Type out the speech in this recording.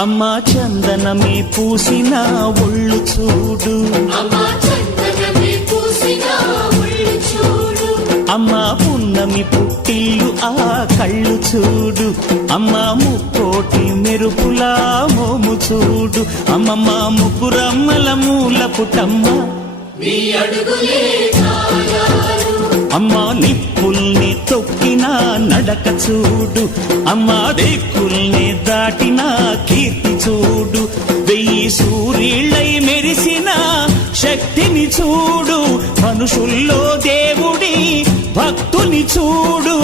అమ్మా చందనమే పూసిన ఒళ్ళు చూడు, అమ్మా పున్నమి పుట్టిల్లు ఆ కళ్ళు చూడు, అమ్మా ముక్కోటి మెరుపులా మోము చూడు, అమ్మమ్మ ముగ్గురమ్మల మూల పుటమ్మ అమ్మా నిప్పుల్ని తొక్కిన నడక చూడు, అమ్మా దిక్కుల్ని దాటిన కీర్తి చూడు, 1000 సూర్యుళ్ళై మెరిసిన శక్తిని చూడు, మనుషుల్లో దేవుడి భక్తుని చూడు.